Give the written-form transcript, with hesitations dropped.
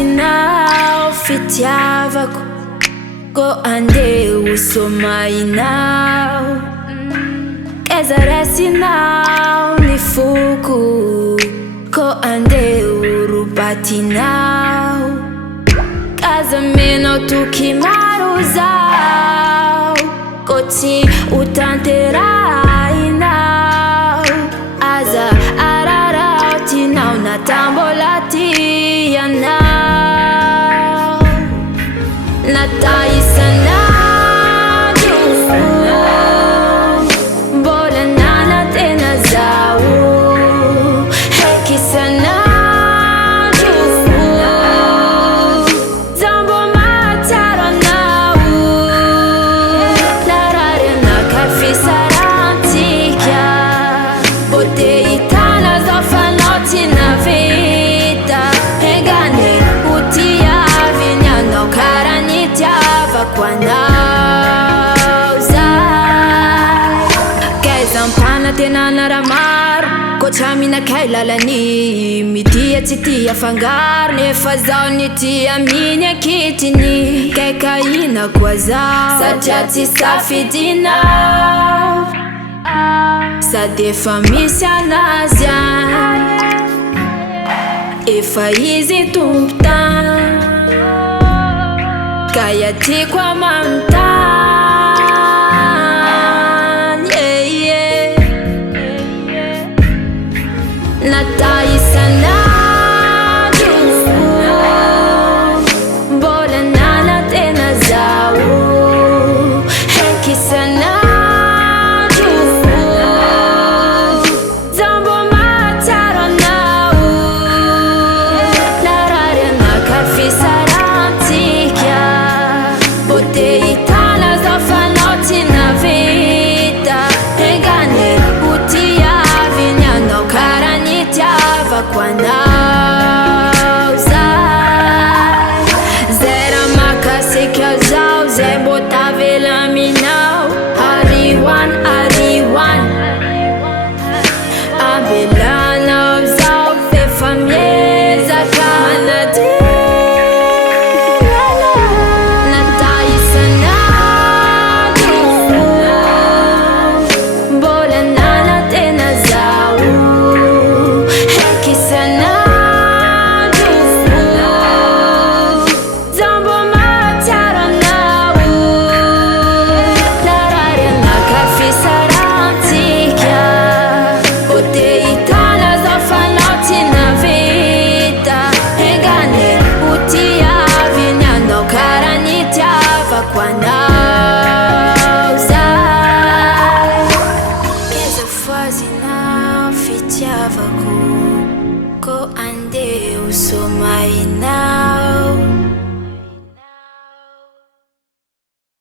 voazinao fitiavako ko andeo somainao keza resinao ni fuku ko andeo rubatinao kaza meno tukimaruzao koti utanterainao aza ararao tinao na tambolatinao na taisanao bola nana tena zao hekisanao zambo mataranao narare na kafisarantika bote itana zafanoti na vita hegane utia vinyano karanityava kwanauza kaizampana tena naramaro kochamina kailalani mitia tsitia fangaro nefa zao nitia minya kitini kaikaina kwa zao satria tsy safidinao sady efa misy anazy any efa izy tompotany kaya tiako amamotany na taisanao bola nana tena zao hekisanao zambo mataranao narare na kafisarantika bote itana zafanoti na vita hegane utia vinyano karanityava kwanauza zera makasika zao zay botavelaminao ariwan ambelanao zao fefa miezaka nadiana na taisanao bola nana tena zao hekisanao zambo mataranao narare na kafisarantika bote itana zafanoti na vita hegane utia vinyano karanityava kwanauza keza voazinao fitiavako ko andeo somainao